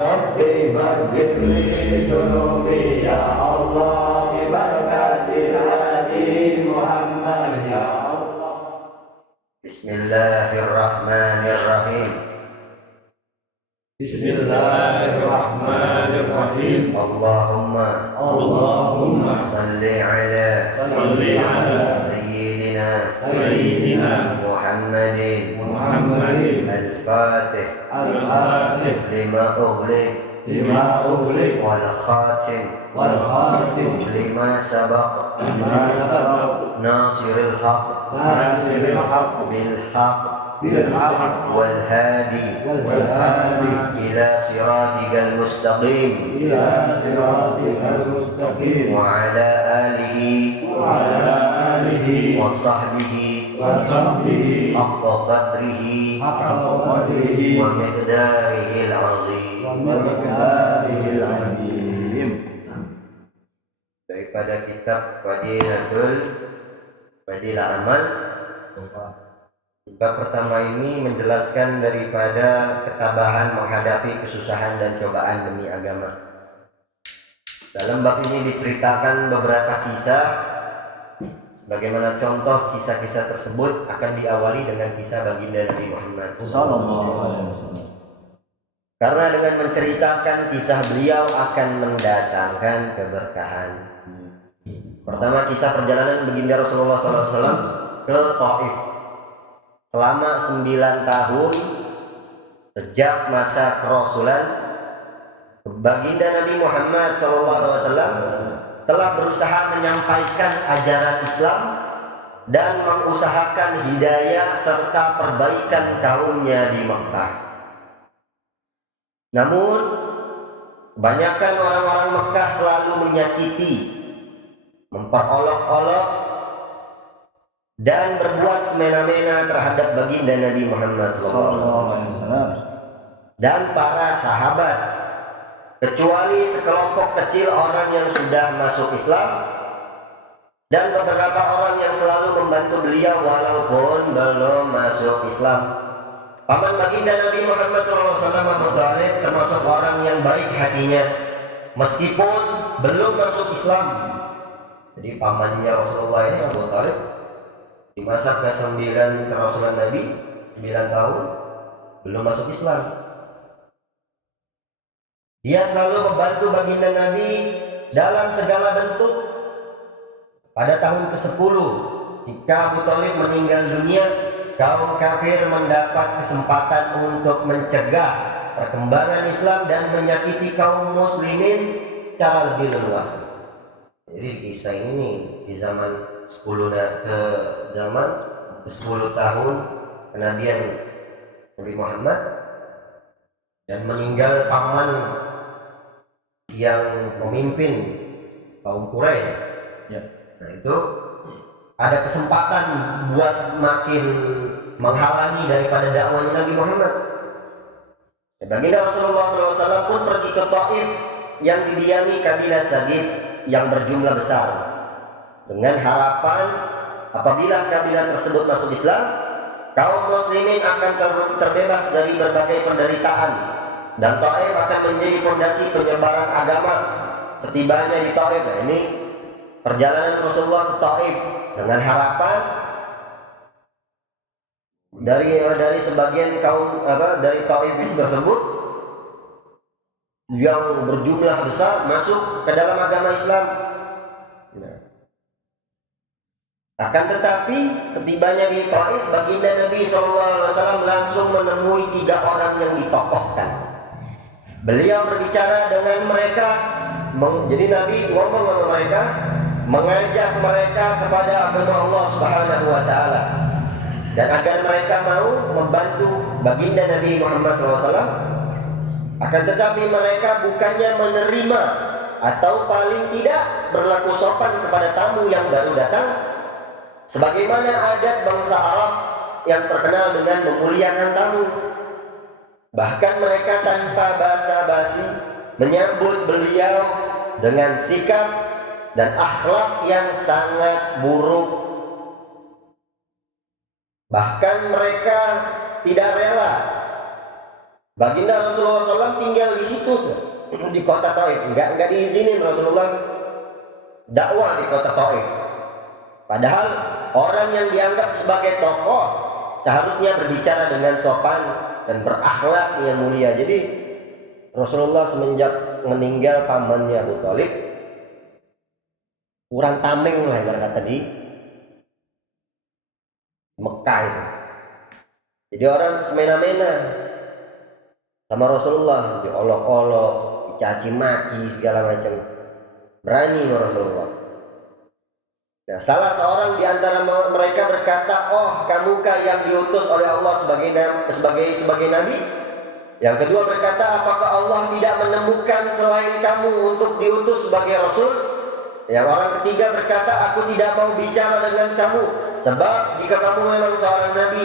ربي فاغفر لي ذنوبي يا الله ببركة هدي محمد يا الله. بسم الله الرحمن الرحيم. بسم الله الرحمن الرحيم. اللهم صل على سيدنا محمد الفاتح لما أغلق والخاتم لما سبق ناصر الحق بالحق والهادي إلى صراطك المستقيم وعلى آله وصحبه حق قدره ومقداره العظيم. Daripada kitab Fadilah Amal, bab pertama ini menjelaskan daripada ketabahan menghadapi kesusahan dan cobaan demi agama. Dalam bab ini diceritakan beberapa kisah. Bagaimana contoh kisah-kisah tersebut akan diawali dengan kisah baginda Nabi Muhammad SAW. Karena dengan menceritakan kisah beliau akan mendatangkan keberkahan. Pertama, kisah perjalanan baginda Rasulullah SAW ke Taif. Selama 9 tahun sejak masa kerasulan, baginda Nabi Muhammad SAW telah berusaha menyampaikan ajaran Islam dan mengusahakan hidayah serta perbaikan kaumnya di Mekah. Namun, kebanyakan orang-orang Mekah selalu menyakiti, memperolok-olok, dan berbuat semena-mena terhadap baginda Nabi Muhammad SAW dan para sahabat, kecuali sekelompok kecil orang yang sudah masuk Islam dan beberapa orang yang selalu membantu beliau walaupun belum masuk Islam. Paman baginda Nabi Muhammad SAW Abu Thalib termasuk orang yang baik hatinya meskipun belum masuk Islam. Jadi pamannya Rasulullah ini Abu Thalib di masa ke-9 kerasulan Nabi 9 tahun belum masuk Islam. Dia selalu membantu baginda Nabi dalam segala bentuk. Pada tahun ke-10 ketika Abu Thalib meninggal dunia, kaum kafir mendapat kesempatan untuk mencegah perkembangan Islam dan menyakiti kaum muslimin secara lebih leluasa. Jadi kisah ini di zaman 10 tahun kenabian Nabi Muhammad dan meninggal paman yang memimpin kaum Quraisy. Ya. Nah, itu ada kesempatan buat makin menghalangi daripada dakwahnya Nabi Muhammad. Baginda Rasulullah SAW pun pergi ke Taif yang didiami kabilah Sagif yang berjumlah besar, dengan harapan apabila kabilah tersebut masuk Islam, kaum muslimin akan terbebas dari berbagai penderitaan dan Taif akan menjadi fondasi penyebaran agama. Setibanya di Taif, nah ini perjalanan Rasulullah ke Taif dengan harapan dari sebagian kaum dari Taif itu tersebut yang berjumlah besar masuk ke dalam agama Islam. Nah, akan tetapi setibanya di Taif, baginda Nabi SAW langsung menemui 3 orang yang ditokohkan. Beliau berbicara dengan mereka, jadi Nabi ngomong sama mereka, mengajak mereka kepada agama Allah Subhanahu wa taala dan agar mereka mau membantu baginda Nabi Muhammad SAW. Akan tetapi mereka bukannya menerima atau paling tidak berlaku sopan kepada tamu yang baru datang, sebagaimana adat bangsa Arab yang terkenal dengan memuliakan tamu. Bahkan mereka tanpa basa-basi menyambut beliau dengan sikap dan akhlak yang sangat buruk. Bahkan mereka tidak rela baginda Rasulullah SAW tinggal di situ di kota Taif. Enggak diizinin Rasulullah dakwah di kota Taif. Padahal orang yang dianggap sebagai tokoh seharusnya berbicara dengan sopan dan berakhlak yang mulia. Jadi Rasulullah semenjak meninggal pamannya Abu Thalib, kurang tameng lah ibarat kata di Mekah itu. Jadi orang semena-mena sama Rasulullah, diolok-olok, dicaci maki segala macam. Berani Rasulullah. Nah, salah seorang di antara mereka berkata, "Oh, kamukah yang diutus oleh Allah sebagai nabi?" Yang kedua berkata, "Apakah Allah tidak menemukan selain kamu untuk diutus sebagai rasul?" Yang orang ketiga berkata, "Aku tidak mau bicara dengan kamu, sebab jika kamu memang seorang nabi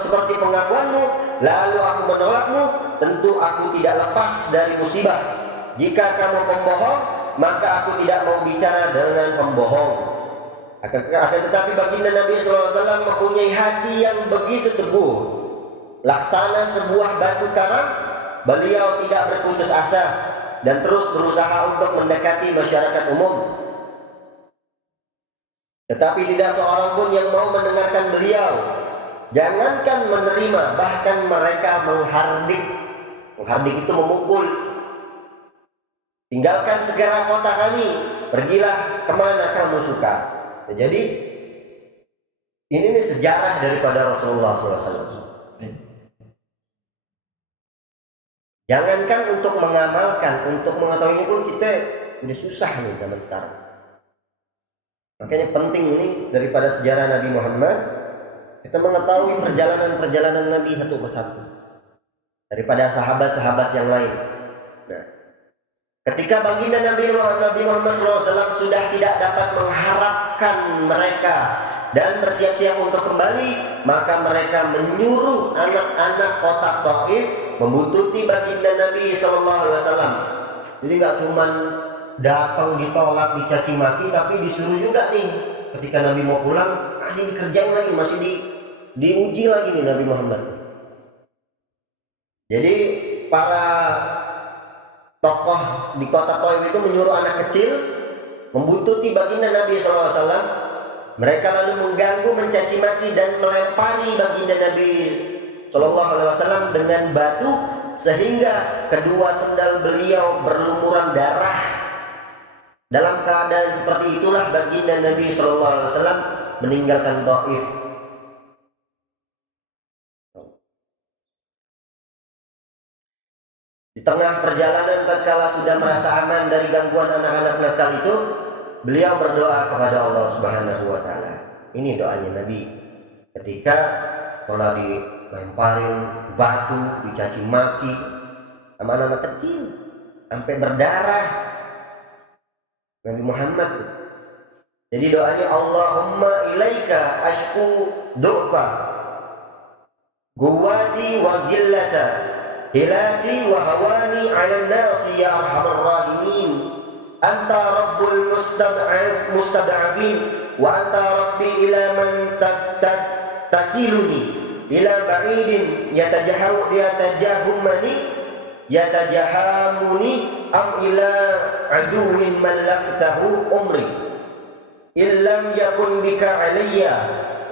seperti pengakuanmu, lalu aku menolakmu, tentu aku tidak lepas dari musibah. Jika kamu pembohong, maka aku tidak mau bicara dengan pembohong." Akan tetapi baginda Nabi SAW mempunyai hati yang begitu teguh, laksana sebuah batu karang. Beliau tidak berputus asa dan terus berusaha untuk mendekati masyarakat umum. Tetapi tidak seorang pun yang mau mendengarkan beliau. Jangankan menerima, bahkan mereka menghardik. Menghardik itu memukul. "Tinggalkan segera kota kami, pergilah kemana kamu suka." Nah, jadi ini nih sejarah daripada Rasulullah SAW. Jangankan untuk mengamalkan, untuk mengetahui pun kita udah susah nih zaman sekarang. Makanya penting ini daripada sejarah Nabi Muhammad, kita mengetahui perjalanan Nabi satu persatu daripada sahabat-sahabat yang lain. Nah, ketika baginda Nabi Muhammad SAW sudah tidak dapat mengharapkan mereka dan bersiap-siap untuk kembali, maka mereka menyuruh anak-anak kota Taif membuntuti baginda Nabi SAW. Jadi nggak cuman datang ditolak, dicaci maki, tapi disuruh juga nih ketika Nabi mau pulang masih dikerjain lagi, masih diuji lagi nih Nabi Muhammad. Jadi para tokoh di kota Taif itu menyuruh anak kecil membuntuti baginda Nabi SAW. Mereka lalu mengganggu, mencaci maki dan melempari baginda Nabi SAW dengan batu sehingga kedua sendal beliau berlumuran darah. Dalam keadaan seperti itulah baginda Nabi SAW meninggalkan Taif. Di tengah perjalanan tatkala sudah merasa aman dari gangguan anak-anak nakal itu, beliau berdoa kepada Allah Subhanahu wa taala. Ini doanya Nabi ketika telah dilemparin batu, dicaci maki sama anak kecil sampai berdarah Nabi Muhammad. Jadi doanya, Allahumma ilaika ashku du'fa guwati wa gillata hilati wa hawani ala nasi ya arhamar rahimin. Anta rabbul mustad'afin wa anta rabbi ila man takiluni ila ba'idin yatajahamuni am ila aduwin malaktahu umri. Illam yakun bika alayya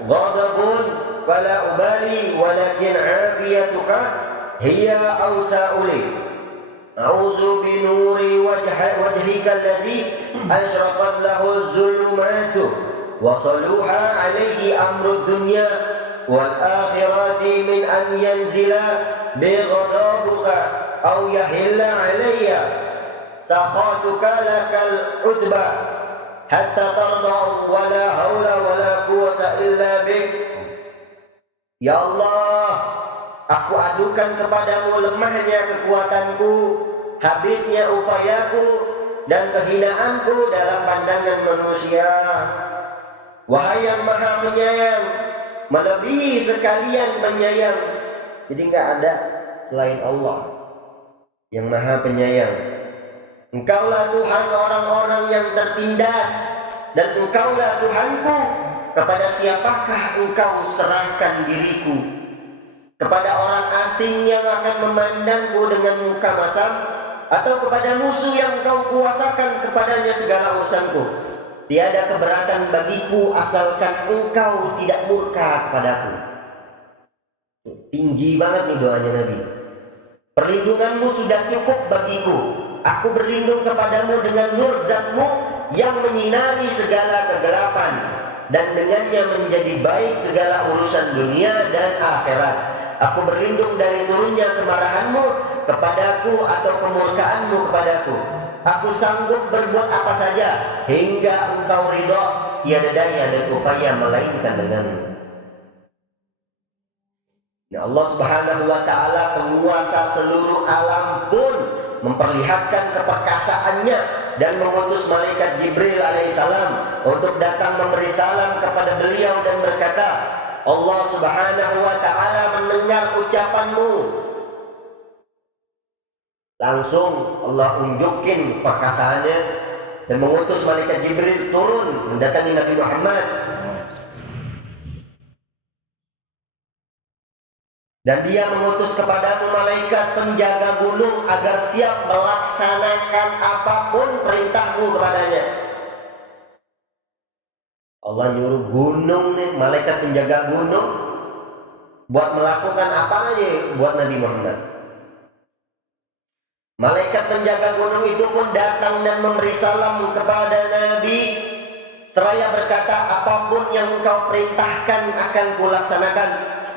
ghadabun fala ubali walakin afiyatuka hiya awsa'uli. A'udzu binuri wajhika allazi ashraqat lahu zulumatu wa saluha alayhi amru dunya wal akhirati min an yanzila bi ghadabuka aw yahilla alayya sakhatuka lakal utba hatta tarda wa la haula wa la quwwata illa bik. Ya Allah, aku adukan kepadamu lemahnya kekuatanku, habisnya upayaku, dan kehinaanku dalam pandangan manusia. Wahai yang maha penyayang, melebihi sekalian penyayang. Jadi nggak ada selain Allah yang maha penyayang. Engkaulah Tuhan orang-orang yang tertindas, dan Engkaulah Tuhanku. Kepada siapakah Engkau serahkan diriku? Kepada orang asing yang akan memandangku dengan muka masam, atau kepada musuh yang engkau kuasakan kepadanya segala urusanku. Tiada keberatan bagiku asalkan engkau tidak murka kepadaku. Tinggi banget nih doanya Nabi. Perlindunganmu sudah cukup bagiku. Aku berlindung kepadamu dengan nur zatmu yang menyinari segala kegelapan, dan dengannya menjadi baik segala urusan dunia dan akhirat. Aku berlindung dari turunnya kemarahanmu kepadaku atau kemurkaanmu kepadaku. Aku sanggup berbuat apa saja hingga engkau ridho. Tiada daya dan upaya melainkan denganmu. Ya Allah Subhanahu wa ta'ala, penguasa seluruh alam pun memperlihatkan keperkasaannya dan mengutus malaikat Jibril alaihissalam untuk datang memberi salam kepada beliau dan berkata, Allah Subhanahu wa ta'ala mendengar ucapanmu. Langsung Allah unjukin perkasaannya dan mengutus malaikat Jibril turun mendatangi Nabi Muhammad. Dan dia mengutus kepadamu malaikat penjaga gunung agar siap melaksanakan apapun perintahmu kepadanya. Allah nyuruh gunung nih, malaikat penjaga gunung buat melakukan apa aja buat Nabi Muhammad. Malaikat penjaga gunung itu pun datang dan memberi salam kepada Nabi seraya berkata, apapun yang engkau perintahkan akan kulaksanakan.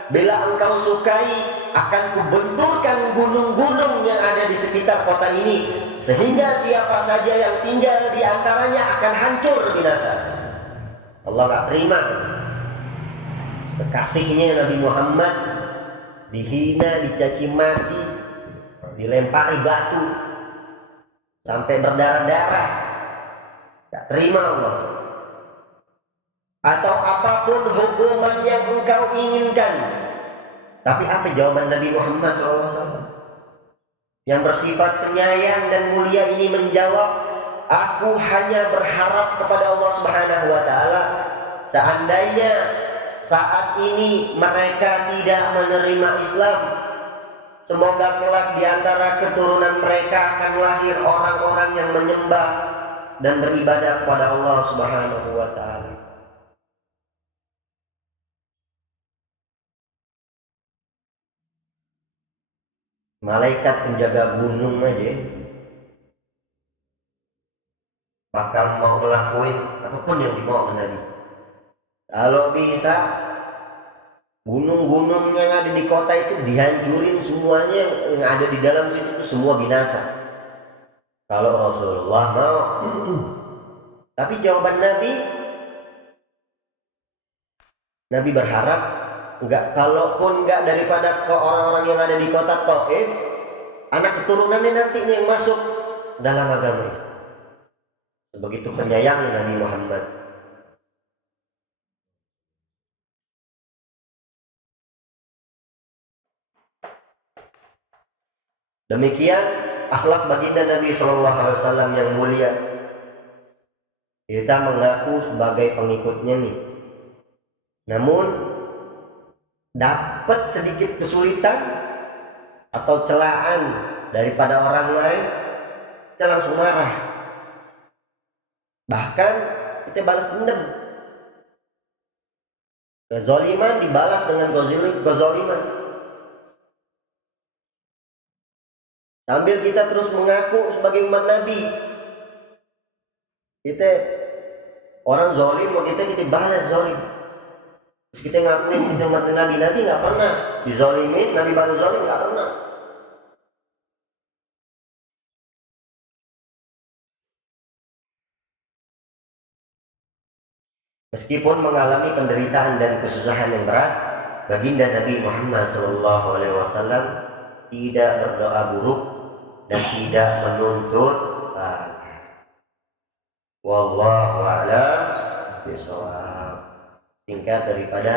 Bila engkau sukai, akan kubenturkan gunung-gunung yang ada di sekitar kota ini, sehingga siapa saja yang tinggal di antaranya akan hancur binasa. Allah gak terima kekasihnya Nabi Muhammad dihina, dicaci maki, dilempari batu sampai berdarah-darah. Gak terima Allah. Atau apapun hukuman yang engkau inginkan. Tapi apa jawaban Nabi Muhammad SAW yang bersifat penyayang dan mulia ini menjawab, aku hanya berharap kepada Allah Subhanahu wa ta'ala, seandainya saat ini mereka tidak menerima Islam, semoga kelak di antara keturunan mereka akan lahir orang-orang yang menyembah dan beribadah kepada Allah Subhanahu wa ta'ala. Malaikat penjaga gunung aja bakal mau ngelakuin apapun yang dimau Nabi. Kalau bisa gunung-gunung yang ada di kota itu dihancurin semuanya, yang ada di dalam situ semua binasa. Kalau Rasulullah mau. Tapi jawaban Nabi berharap enggak, kalaupun enggak daripada ke orang-orang yang ada di kota Taif, anak keturunannya nanti yang masuk dalam agama Islam. Begitu penyayangnya Nabi Muhammad. Demikian akhlak baginda Nabi SAW yang mulia. Kita mengaku sebagai pengikutnya nih, namun dapat sedikit kesulitan atau celaan daripada orang lain, kita langsung marah. Bahkan kita balas dendam. Kezaliman dibalas dengan kezaliman. Sambil kita terus mengaku sebagai umat Nabi, kita orang zalim, kita balas zalim. Terus kita ngakuin kita umat Nabi nggak pernah dizalimin, Nabi balas zalim nggak pernah. Meskipun mengalami penderitaan dan kesusahan yang berat, baginda Nabi Muhammad SAW tidak berdoa buruk dan tidak menuntut bahagia. Wallahu a'lam bishawab. Singkat daripada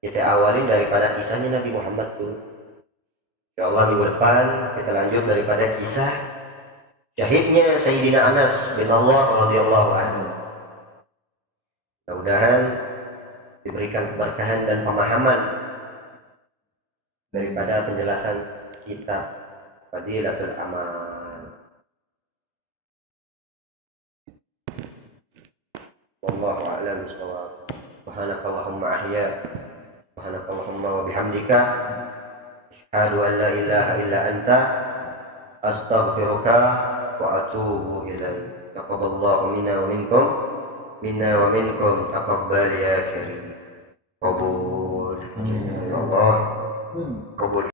kita awalin daripada kisahnya Nabi Muhammad tuh. Insyaallah minggu depan kita lanjut daripada kisah syahidnya Sayyidina Anas bin Allah radhiyallahu anhu. Mudah-mudahan diberikan keberkahan dan pemahaman daripada penjelasan kitab fadilatul amal. Wallahu a'lam bishawab. Subhanakallahumma ahya, subhanakallahumma wa bihamdika, asyhadu an la ilaha illa anta, astaghfiruka wa atubu ilaik. Taqabbalallahu minna wa minkum taqabbal ya karim. Qabul ya Allah, qabul.